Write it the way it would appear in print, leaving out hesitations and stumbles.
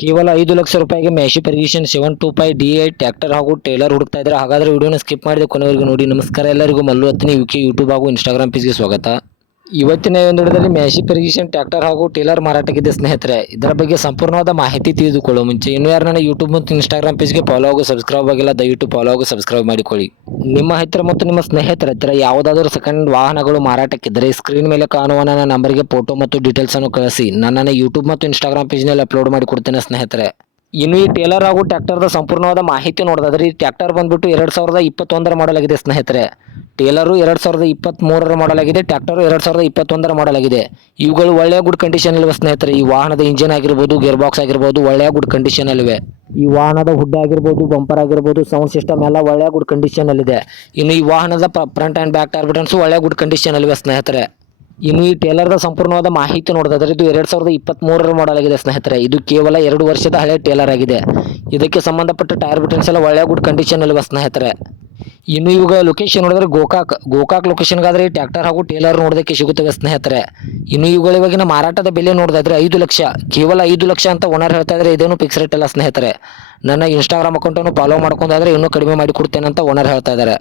ಕೇವಲ 5 ಲಕ್ಷ ರೂಪಾಯಿಗೆ ಮ್ಯಾಶಿ Ferguson 725D8 tractor ಹಾಗೂ ಟೇಲರ್ ಹುಡುಕ್ತಾ ಇದ್ದಾರೆ. ಹಾಗಾದ್ರೆ ವಿಡಿಯೋನ ಸ್ಕಿಪ್ ಮಾಡಿದ ಕೊನೆವರೆಗೂ ನೋಡಿ. ನಮಸ್ಕಾರ ಎಲ್ಲರಿಗೂ, ಮಲ್ಲು ಹತ್ತಿನಿ ಯುಕೆ ಯೂಟ್ಯೂಬ್ ಹಾಗೂ ಇನ್ಸ್ಟಾಗ್ರಾಮ್ ಪೇಜ್ಗೆ ಸ್ವಾಗತ. ಇವತ್ತಿನ ಒಂದು ವಿಡಿಯೋದಲ್ಲಿ ಮ್ಯಾಶಿ ಫರ್ಗ್ಯೂಸನ್ ಟ್ರ್ಯಾಕ್ಟರ್ ಹಾಗೂ ಟೇಲರ್ ಮಾರಾಟಕ್ಕಿದೆ ಸ್ನೇಹಿತರೆ. ಇದರ ಬಗ್ಗೆ ಸಂಪೂರ್ಣವಾದ ಮಾಹಿತಿ ತಿಳಿದುಕೊಳ್ಳುವ ಮುಂಚೆ ಇನ್ನೂ ಯಾರು ನನ್ನ ಯೂಟ್ಯೂಬ್ ಮತ್ತು ಇನ್ಸ್ಟಾಗ್ರಾಮ್ ಪೇಜ್ಗೆ ಫಾಲೋ ಹಾಗೂ ಸಬ್ಸ್ಕ್ರೈಬ್ ಆಗಿಲ್ಲ, ದಯವಿಟ್ಟು ಫಾಲೋ ಹಾಗೂ ಸಬ್ಸ್ಕ್ರೈಬ್ ಮಾಡಿಕೊಳ್ಳಿ. ನಿಮ್ಮ ಹತ್ತಿರ ಮತ್ತು ನಿಮ್ಮ ಸ್ನೇಹಿತರ ಹತ್ತಿರ ಯಾವುದಾದರೂ ಸೆಕೆಂಡ್ ವಾಹನಗಳು ಮಾರಾಟಕ್ಕಿದ್ದರೆ ಸ್ಕ್ರೀನ್ ಮೇಲೆ ಕಾಣುವ ನನ್ನ ನಂಬರ್ಗೆ ಫೋಟೋ ಮತ್ತು ಡೀಟೇಲ್ಸ್ ಅನ್ನು ಕಳಿಸಿ. ನನ್ನ ಯೂಟ್ಯೂಬ್ ಮತ್ತು ಇನ್ಸ್ಟಾಗ್ರಾಮ್ ಪೇಜ್ನಲ್ಲಿ ಅಪ್ಲೋಡ್ ಮಾಡಿ ಕೊಡ್ತೇನೆ ಸ್ನೇಹಿತರೆ. ಇನ್ನು ಈ ಟೇಲರ್ ಹಾಗೂ ಟ್ರ್ಯಾಕ್ಟರ್ದ ಸಂಪೂರ್ಣವಾದ ಮಾಹಿತಿ ನೋಡೋದಾದ್ರೆ ಈ ಟ್ರ್ಯಾಕ್ಟರ್ ಬಂದ್ಬಿಟ್ಟು 2021 ಮಾಡಲ್ ಆಗಿದೆ ಸ್ನೇಹಿತರೆ. ಟೇಲರು 2023 ಮಾಡಲ್ ಆಗಿದೆ, ಟ್ರ್ಯಾಕ್ಟರು 2021 ಮಾಡಲ್ ಆಗಿದೆ. ಇವುಗಳು ಒಳ್ಳೆಯ ಗುಡ್ ಕಂಡೀಷನ್ ಇಲ್ವ ಸ್ನೇಹಿತರೆ. ಈ ವಾಹನದ ಇಂಜಿನ್ ಆಗಿರ್ಬೋದು, ಗೇರ್ ಬಾಕ್ಸ್ ಆಗಿರ್ಬೋದು ಒಳ್ಳೆಯ ಗುಡ್ ಕಂಡೀಷನ್ ಅಲ್ಲಿವೆ. ಈ ವಾಹನದ ಹುಡ್ ಆಗಿರ್ಬೋದು, ಬಂಪರ್ ಆಗಿರ್ಬೋದು, ಸೌಂಡ್ ಸಿಸ್ಟಮ್ ಎಲ್ಲ ಒಳ್ಳೆಯ ಗುಡ್ ಕಂಡೀಷನ್ ಅಲ್ಲಿದೆ. ಇನ್ನು ಈ ವಾಹನದ front and back tyre buttons ಒಳ್ಳೆಯ ಗುಡ್ ಕಂಡೀಷನ್ ಅಲ್ಲಿವೆ ಸ್ನೇಹಿತರೆ. ಇನ್ನು ಈ ಟೇಲರ್ದ ಸಂಪೂರ್ಣವಾದ ಮಾಹಿತಿ ನೋಡೋದಾದ್ರೆ ಇದು 2023 ಮಾಡಲ್ ಆಗಿದೆ ಸ್ನೇಹಿತರೆ. ಇದು ಕೇವಲ 2 ವರ್ಷದ ಹಳೆ ಟೇಲರ್ ಆಗಿದೆ. ಇದಕ್ಕೆ ಸಂಬಂಧಪಟ್ಟ ಟೈರ್ ಬಟನ್ಸ್ ಎಲ್ಲ ಒಳ್ಳೆಯ ಗುಡ್ ಕಂಡೀಷನ್ ಅಲ್ಲಿವೆ ಸ್ನೇಹಿತರೆ. ಇನ್ನು ಇವಾಗ ಲೊಕೇಶನ್ ನೋಡಿದ್ರೆ ಗೋಕಾಕ್ ಲೊಕೇಶನ್ಗಾದ್ರೆ ಈ ಟ್ರ್ಯಾಕ್ಟರ್ ಹಾಗೂ ಟೇಲರ್ ನೋಡೋದಕ್ಕೆ ಸಿಗುತ್ತವೆ ಸ್ನೇಹಿತರೆ. ಇನ್ನು ಇವುಗಳ ಇವಾಗಿನ ಮಾರಾಟದ ಬೆಲೆ ನೋಡೋದಾದ್ರೆ 5 ಲಕ್ಷ, ಕೇವಲ 5 ಲಕ್ಷ ಅಂತ ಓನರ್ ಹೇಳ್ತಾ ಇದ್ರೆ. ಇದೇನು ಫಿಕ್ಸ್ ರೇಟ್ ಅಲ್ಲ ಸ್ನೇಹಿತರೆ. ನನ್ನ ಇನ್ಸ್ಟಾಗ್ರಾಮ್ ಅಕೌಂಟನ್ನು ಫಾಲೋ ಮಾಡ್ಕೊಂಡಾದ್ರೆ ಇನ್ನೂ ಕಡಿಮೆ ಮಾಡಿ ಕೊಡ್ತೇನೆ ಅಂತ ಓನರ್ ಹೇಳ್ತಾ ಇದ್ದಾರೆ.